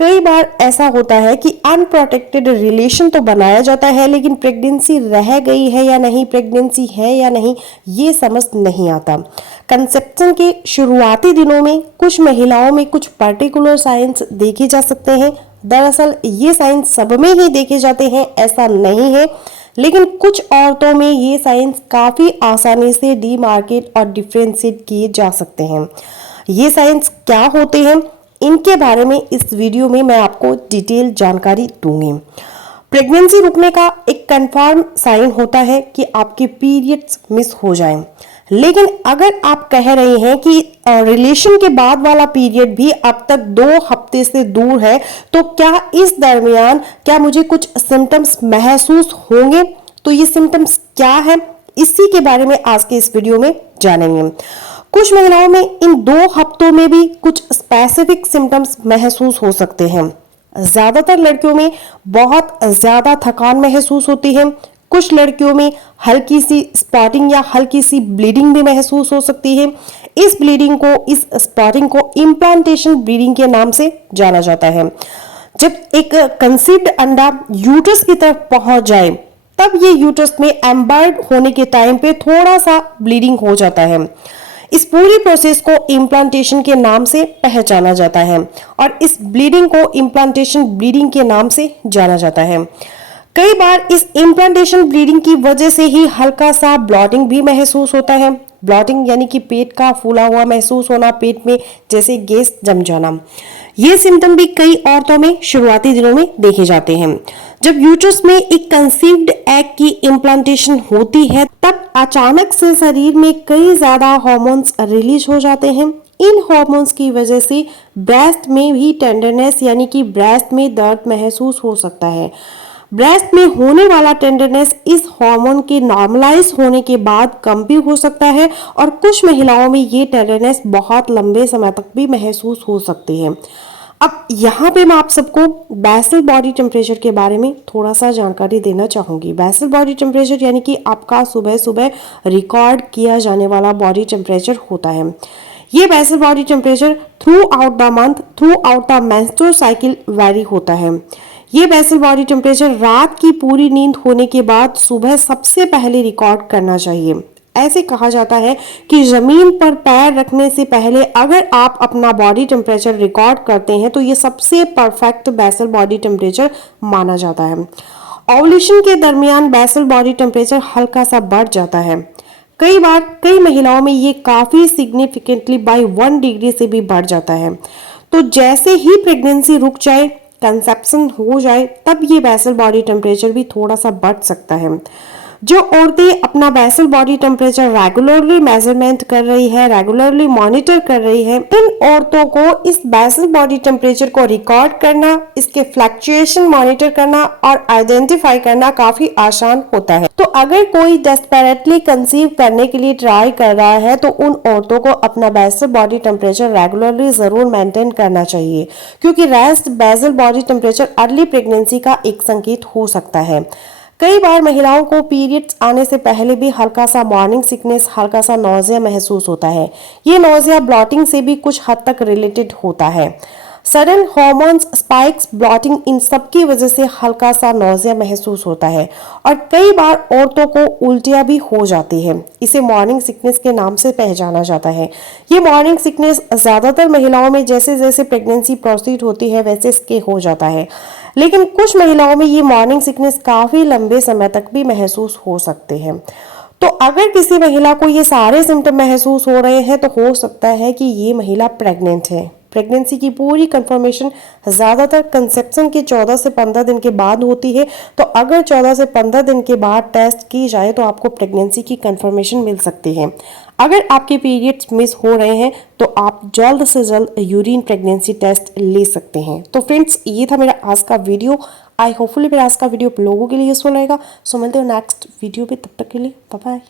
कई बार ऐसा होता है कि अनप्रोटेक्टेड रिलेशन तो बनाया जाता है, लेकिन प्रेगनेंसी रह गई है या नहीं, प्रेगनेंसी है या नहीं, ये समझ नहीं आता। कंसेप्शन के शुरुआती दिनों में कुछ महिलाओं में कुछ पर्टिकुलर साइंस देखे जा सकते हैं। दरअसल ये साइंस सब में ही देखे जाते हैं ऐसा नहीं है, लेकिन कुछ औरतों में ये साइंस काफी आसानी से डीमार्केट और डिफ्रेंशिएट किए जा सकते हैं। ये साइंस क्या होते हैं, इनके बारे में इस वीडियो में मैं आपको डिटेल जानकारी दूंगी। प्रेगनेंसी रुकने का एक कंफर्म साइन होता है कि आपके पीरियड्स मिस हो जाएं। लेकिन अगर आप कह रहे हैं कि रिलेशन के बाद वाला पीरियड भी अब तक 2 हफ्ते से दूर है, तो क्या इस दरमियान क्या मुझे कुछ सिम्टम्स महसूस होंगे? तो ये सिम्टम्स क्या है, इसी के बारे में आज के इस वीडियो में जानेंगे। कुछ महिलाओं में इन 2 हफ्तों में भी कुछ स्पेसिफिक सिम्टम्स महसूस हो सकते हैं। ज्यादातर लड़कियों में बहुत ज्यादा थकान महसूस होती है। कुछ लड़कियों में हल्की सी स्पॉटिंग या हल्की सी ब्लीडिंग भी महसूस हो सकती है। इस स्पॉटिंग को इम्प्लांटेशन ब्लीडिंग के नाम से जाना जाता है। जब एक कंसीव्ड अंडा यूट्रस की तरफ पहुंच जाए, तब ये यूट्रस में एम्बर्ड होने के टाइम पे थोड़ा सा ब्लीडिंग हो जाता है। इस पूरी प्रोसेस को इम्प्लांटेशन के नाम से पहचाना जाता है और इस ब्लीडिंग को इम्प्लांटेशन ब्लीडिंग के नाम से जाना जाता है। कई बार इस इम्प्लांटेशन ब्लीडिंग की वजह से ही हल्का सा ब्लॉटिंग भी महसूस होता है। ब्लॉटिंग यानी कि पेट का फूला हुआ महसूस होना, पेट में जैसे गैस जम जाना। ये सिम्टम भी कई औरतों में शुरुआती दिनों में देखे जाते हैं। जब यूट्रस में एक कंसीव्ड एग की इम्प्लांटेशन होती है, तब अचानक से शरीर में कई ज्यादा हार्मोन्स रिलीज हो जाते हैं। इन हार्मोन्स की वजह से ब्रेस्ट में भी टेंडरनेस यानी कि ब्रेस्ट में दर्द महसूस हो सकता है। ब्रेस्ट में होने वाला टेंडरनेस इस हार्मोन के नॉर्मलाइज होने के बाद कम भी हो सकता है और कुछ महिलाओं में ये टेंडरनेस बहुत लंबे समय तक भी महसूस हो सकती है। अब यहाँ पे मैं आप सबको बेसल बॉडी टेम्परेचर के बारे में थोड़ा सा जानकारी देना चाहूंगी। बेसल बॉडी टेम्परेचर यानी कि आपका सुबह सुबह रिकॉर्ड किया जाने वाला बॉडी टेम्परेचर होता है। ये basal body temperature throughout the month, throughout the menstrual cycle vary होता है। ये बेसल बॉडी टेम्परेचर रात की पूरी नींद होने के बाद सुबह सबसे पहले रिकॉर्ड करना चाहिए। ऐसे कहा जाता है कि जमीन पर पैर रखने से पहले अगर आप अपना बॉडी टेम्परेचर रिकॉर्ड करते हैं तो ये सबसे परफेक्ट बेसल बॉडी टेम्परेचर माना जाता है। ओव्यूलेशन के दरमियान बेसल बॉडी टेम्परेचर हल्का सा बढ़ जाता है। कई बार कई महिलाओं में ये काफी सिग्निफिकेंटली बाय 1 डिग्री से भी बढ़ जाता है। तो जैसे ही प्रेगनेंसी रुक जाए, कंसेप्शन हो जाए, तब ये बेसल बॉडी टेम्परेचर भी थोड़ा सा बढ़ सकता है। जो औरतें अपना basal body temperature regularly measurement कर रही है, रेगुलरली मॉनिटर कर रही है, इन औरतों को इस बेसल बॉडी टेम्परेचर को रिकॉर्ड करना, इसके फ्लक्चुएशन मॉनिटर करना और आइडेंटिफाई करना काफी आसान होता है। तो अगर कोई डेस्परेटली कंसीव करने के लिए ट्राई कर रहा है, तो उन औरतों को अपना बेसल बॉडी टेम्परेचर रेगुलरली जरूर मेंटेन करना चाहिए, क्योंकि rest basal body temperature early pregnancy का एक संकेत हो सकता है। कई बार महिलाओं को पीरियड्स आने से पहले भी हल्का सा मॉर्निंग सिकनेस, हल्का सा नौजिया महसूस होता है। ये नौजिया ब्लॉटिंग से भी कुछ हद तक रिलेटेड होता है। सडन हार्मोन्स स्पाइक्स, ब्लॉटिंग, इन सब की वजह से हल्का सा नौजिया महसूस होता है और कई बार औरतों को उल्टियां भी हो जाती है। इसे मॉर्निंग सिकनेस के नाम से पहचाना जाता है। ये मॉर्निंग सिकनेस ज्यादातर महिलाओं में जैसे जैसे प्रेगनेंसी प्रोसीड होती है वैसे इसके हो जाता है, लेकिन कुछ महिलाओं में ये मॉर्निंग सिकनेस काफी लंबे समय तक भी महसूस हो सकते हैं। तो अगर किसी महिला को ये सारे सिम्टम महसूस हो रहे हैं, तो हो सकता है कि ये महिला प्रेग्नेंट है। प्रेगनेंसी की पूरी कंफर्मेशन ज्यादातर कंसेप्शन के 14 से 15 दिन के बाद होती है। तो अगर 14 से 15 दिन के बाद टेस्ट की जाए तो आपको प्रेगनेंसी की कंफर्मेशन मिल सकती है। अगर आपके पीरियड्स मिस हो रहे हैं तो आप जल्द से जल्द यूरिन प्रेगनेंसी टेस्ट ले सकते हैं। तो फ्रेंड्स, ये था मेरा आज का वीडियो। आई होपफुली मेरा आज का वीडियो लोगों के लिए यूजफुल रहेगा। सो मिलते हैं नेक्स्ट वीडियो पे, तब तक के लिए बाय बाय।